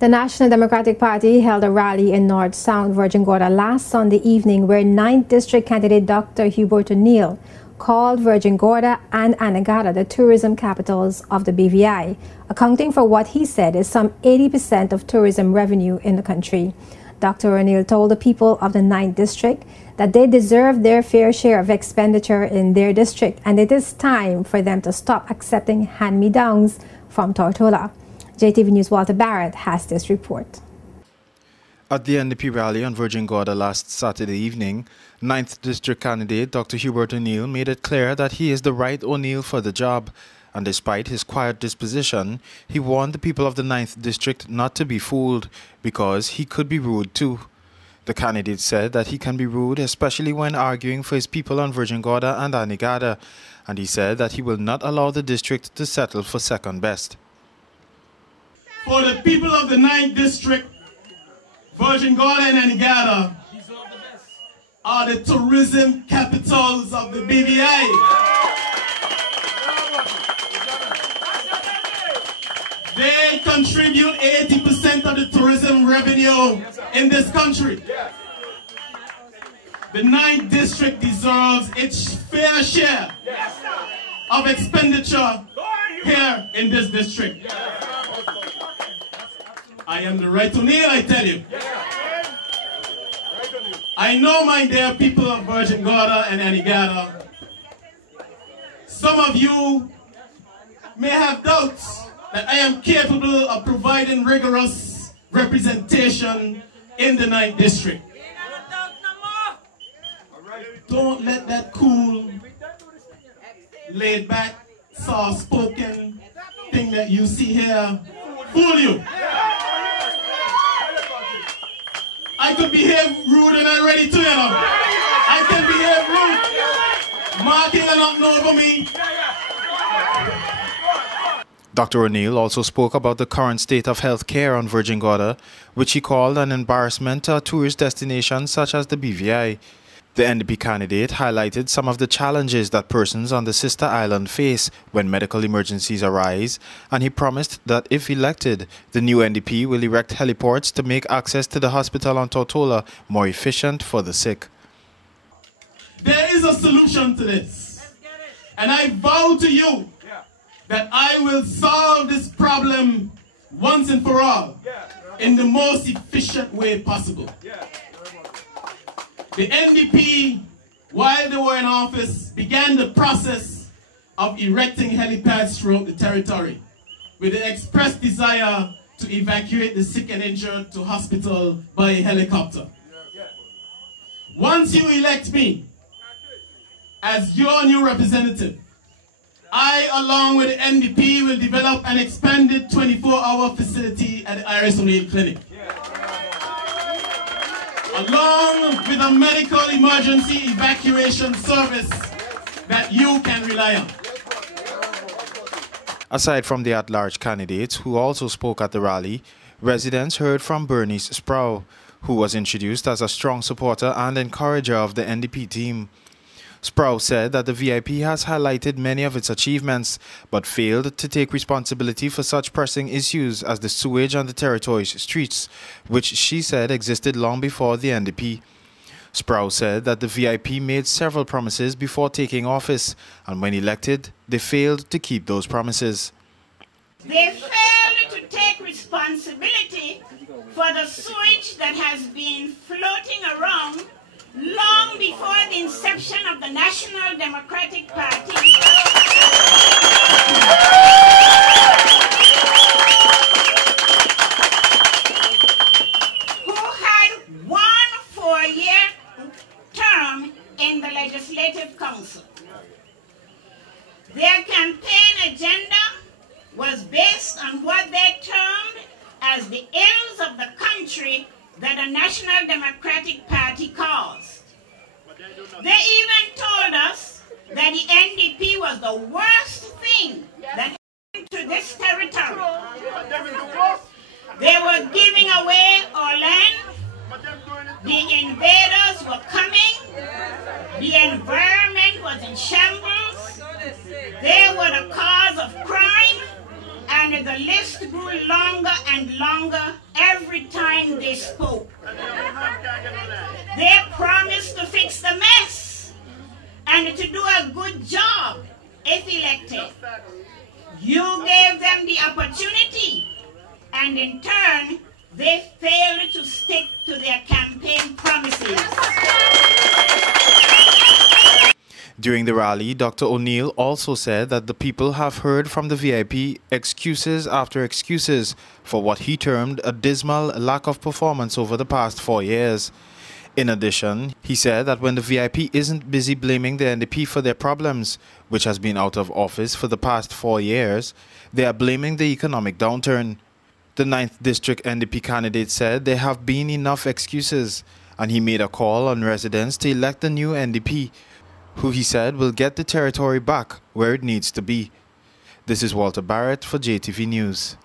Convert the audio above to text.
The National Democratic Party held a rally in North Sound, Virgin Gorda last Sunday evening where 9th District candidate Dr. Hubert O'Neill called Virgin Gorda and Anegada the tourism capitals of the BVI, accounting for what he said is some 80% of tourism revenue in the country. Dr. O'Neill told the people of the 9th District that they deserve their fair share of expenditure in their district and it is time for them to stop accepting hand-me-downs from Tortola. JTV News' Walter Barrett has this report. At the NDP rally on Virgin Gorda last Saturday evening, 9th District candidate Dr. Hubert O'Neill made it clear that he is the right O'Neill for the job. And despite his quiet disposition, he warned the people of the 9th District not to be fooled because he could be rude too. The candidate said that he can be rude, especially when arguing for his people on Virgin Gorda and Anegada, and he said that he will not allow the district to settle for second best. For the people of the 9th District, Virgin Gorda and Anegada are the tourism capitals of the BVI. They contribute 80% of the tourism revenue in this country. The 9th District deserves its fair share of expenditure here in this district. I am the right O'Neill, I tell you. I know, my dear people of Virgin Gorda and Anegada, some of you may have doubts that I am capable of providing rigorous representation in the 9th District. Don't let that cool, laid back, soft-spoken thing that you see here fool you. I could behave rude and I'm ready to, you know. I can behave rude. Marking and not know over me. Dr. O'Neill also spoke about the current state of health care on Virgin Gorda, which he called an embarrassment to a tourist destination such as the BVI. The NDP candidate highlighted some of the challenges that persons on the sister island face when medical emergencies arise, and he promised that if elected, the new NDP will erect heliports to make access to the hospital on Tortola more efficient for the sick. There is a solution to this, and I vow to you that I will solve this problem once and for all in the most efficient way possible. The NDP, while they were in office, began the process of erecting helipads throughout the territory with the express desire to evacuate the sick and injured to hospital by helicopter. Once you elect me as your new representative, I, along with the NDP, will develop an expanded 24-hour facility at the Iris O'Neill Clinic, along with a medical emergency evacuation service that you can rely on. Aside from the at-large candidates who also spoke at the rally, residents heard from Bernice Sproul, who was introduced as a strong supporter and encourager of the NDP team. Sproul said that the VIP has highlighted many of its achievements, but failed to take responsibility for such pressing issues as the sewage on the territory's streets, which she said existed long before the NDP. Sproul said that the VIP made several promises before taking office, and when elected, they failed to keep those promises. They failed to take responsibility for the sewage that has been floating around long before the inception of the National Democratic Party, who had one 4-year term in the Legislative Council. Their campaign agenda was based on what they termed as the ills of the country that the National Democratic Party caused. They even told us that the NDP was the worst thing that happened to this territory. They were giving away our land, the invaders were coming, the environment was in shambles, they were the cause of crime, and the list grew longer and longer every time they spoke. They promised to fix the mess and to do a good job if elected. You gave them the opportunity, and in turn, they failed to stick to their campaign promises. During the rally, Dr. O'Neill also said that the people have heard from the VIP excuses after excuses for what he termed a dismal lack of performance over the past 4 years. In addition, he said that when the VIP isn't busy blaming the NDP for their problems, which has been out of office for the past 4 years, they are blaming the economic downturn. The 9th District NDP candidate said there have been enough excuses, and he made a call on residents to elect the new NDP, who he said will get the territory back where it needs to be. This is Walter Barrett for JTV News.